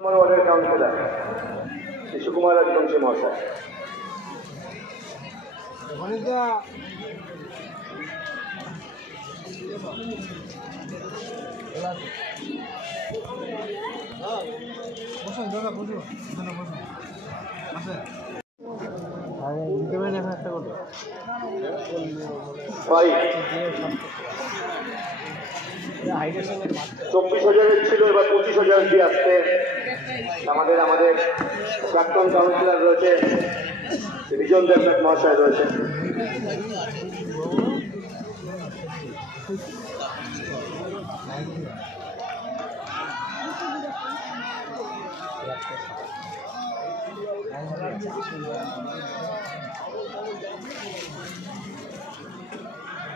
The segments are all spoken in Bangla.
वार्डের কাউন্সিলর শিশুকুমার রাজবংশী মহাশয়। ভাই 24,000 ছিল, এবার 25,000 দিয়ে আসতে আমাদের প্রাক্তন কাউন্সিলর রয়েছে, বিজন দেবনাথ মহাশয় রয়েছেন।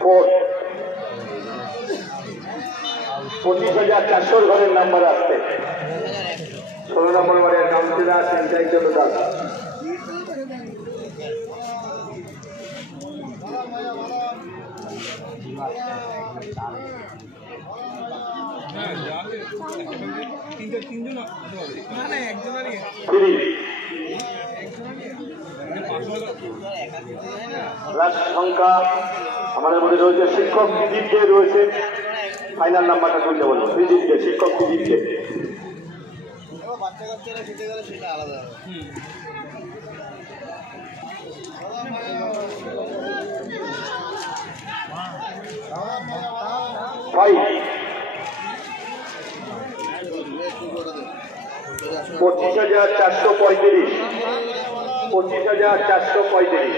কোড 25,400 ঘরের নাম্বার আসছে। 16 নম্বর ওয়ার্ডের কাউন্সিলর সেন্টাই চন্দ্রদাস। সংখ্যা আমাদের মধ্যে রয়েছে শিক্ষক দিদিকে রয়েছে, ফাইনাল নাম্বারটা তুলতে বলবো। দিদিকে শিক্ষক দিদিকে ভাই 25,435 25,435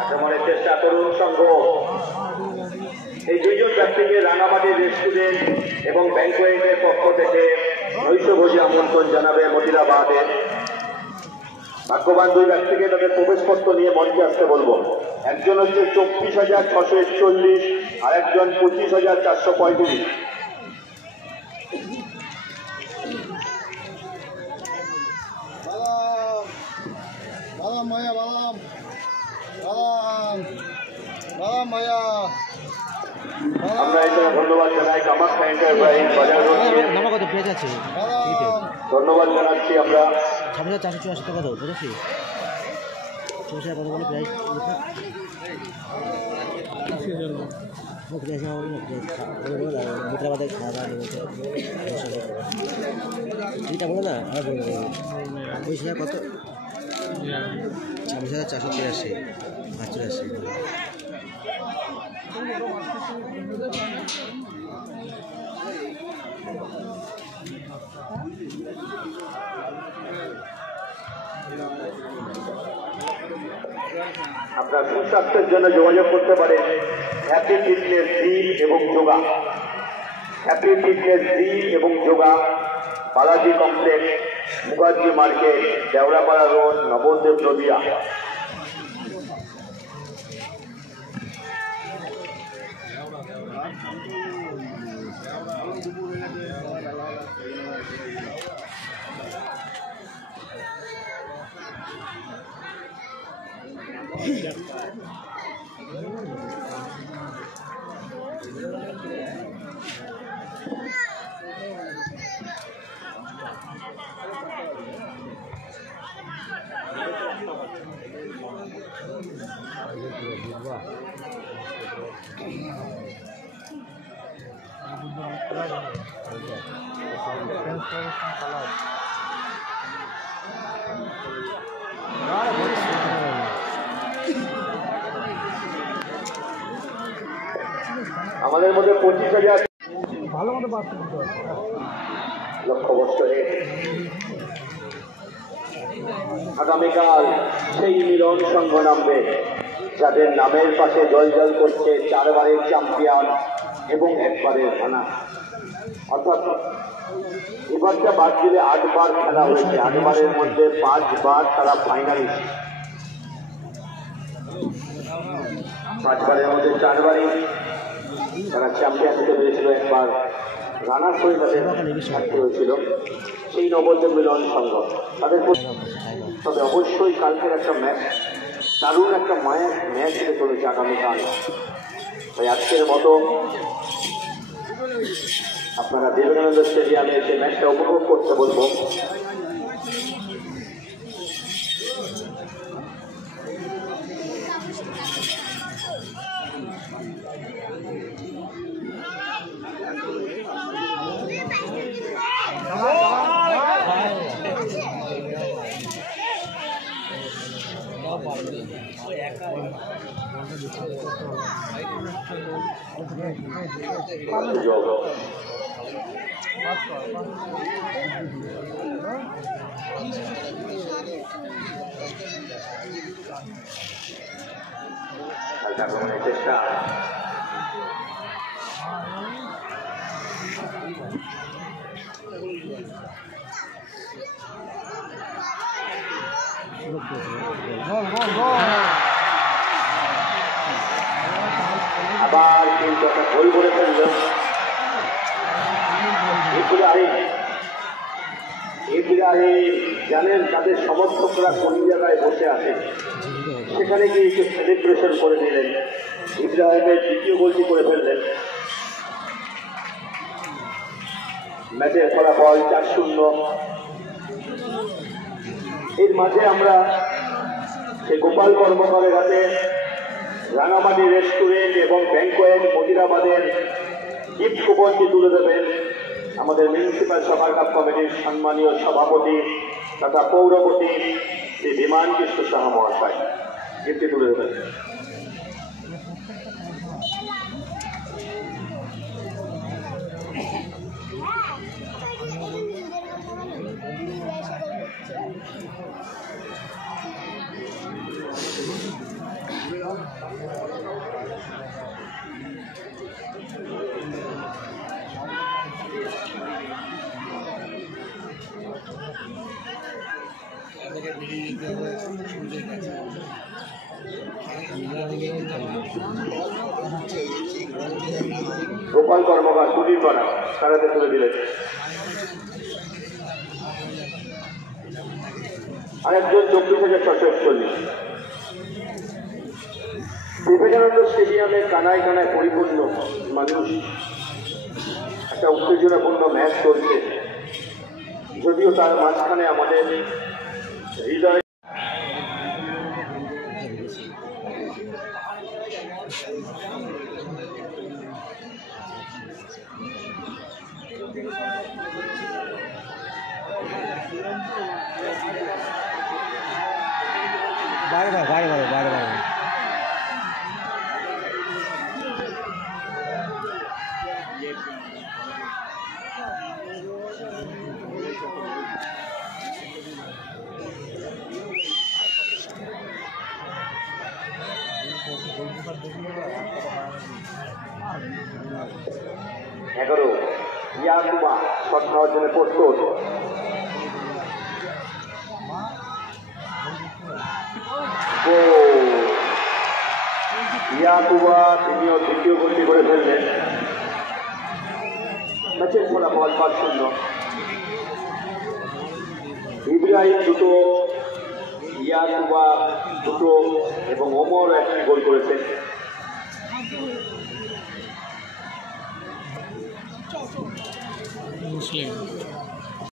আক্রমণের চেষ্টা তরুণ সংঘ। এই দুইজন ব্যক্তিকে রাঙামাটি রেস্টুরেন্ট এবং ব্যাংকোয়েটের পক্ষ থেকে নৈশভোজী আমন্ত্রণ জানাবে মতিরাবাদের। ভাগ্যবান দুই ব্যক্তিকে তাদের প্রবেশপত্র নিয়ে মঞ্চে আসতে বলবো। একজন হচ্ছে 24,641 আর একজন 25,435। আমরা এখানে ধন্যবাদ জানাই কামাখ্যা এন্টারপ্রাইজ বাজার ধন্যবাদ জানাচ্ছি আমরা। 484 টাকা দাও বুঝেছি, কত বলে প্রাইস মিত্রাবাদে খাওয়া দাওয়া এইটা বলো না, আর বলবো 22,000 কত, 26,483 85। আপনার সুস্বাস্থ্যের জন্য যোগাযোগ করতে পারেন হ্যাপি ফিটনেস জিম এবং যোগা। হ্যাপি ফিটনেস জিম এবং yoga, Balaji complex, Mukherjee market, Deorapara road, Nabadwip, Nadia. আমাদের মধ্যে 25,000 ভালো মতো লক্ষ বছরে আগামীকাল সেই মিলন সংঘ নামবে যাদের নামের পাশে জল জল করছে 4 বারের চ্যাম্পিয়ন এবং 1 বারের রানা। অর্থাৎ এবারটা বাদ দিলে 8 বার খেলা হয়েছে, 8 বারের মধ্যে 5 বার তারা ফাইনালিস্ট। 5 বারের মধ্যে 4 বারই তারা চ্যাম্পিয়ন হতে পেরেছিল, 1 বার রানার হয়ে তাদের ছাড়তে হয়েছিল। সেই নবদ্বীপ মিলন সংঘ তাদের, তবে অবশ্যই কালকের একটা ম্যাচ, দারুণ একটা মায়ের ম্যাচ হতে চলেছে আগামীকাল। তাই আজকের মতো আপনারা বিবেকানন্দ স্টেডিয়ামে এসে ম্যাচটা উপভোগ করতে বলবো। চেষ্টা আবার কিন্তু একটা গোল করে ফেলল ইব্রাহিম। জানেন তাদের সমর্থকরা কোন জায়গায় বসে আছে, সেখানে গিয়ে একটু সেলিব্রেশন করে নিলেন। ইব্রাহিমের দ্বিতীয় গোলটি করে ফেললেন। ম্যাচের ফলাফল 4-0। এর মাঝে আমরা সেই গোপাল কর্মকারের হাতে রাঙামাটি রেস্টুরেন্ট এবং ব্যাংকোয়েট মদিরাবাদের গিফট কুপনটি তুলে দেবেন আমাদের মিউনিসিপ্যাল সভার কাপ কমিটির সম্মানীয় সভাপতি তথা পৌরপতি শ্রী বিমান কৃষ্ণ সাহা মহাশয়। গিফটটি তুলে দেবেন। গোপাল কর্মকার সুনীল করা তারাতে তুলে দিলেন। আরেকজন 24,641। বিবেকানন্দ স্টেডিয়ামে কানায় কানায় পরিপূর্ণ মানুষ। একটা উত্তেজনাপূর্ণ ম্যাচ চলছে, যদিও তার মাঝখানে আমাদের হৃদয় 11 ইয়াকুবা শট খাওয়ার জন্য প্রস্তুত। ইয়াকুবা তিনিও দ্বিতীয় গোলটি করে ফেললেন। ম্যাচের ফলাফল 5-0। ইব্রাহিম দুটো, ইয়াকুবা দুটো এবং ওমর একটি গোল করেছেন। মুসলিম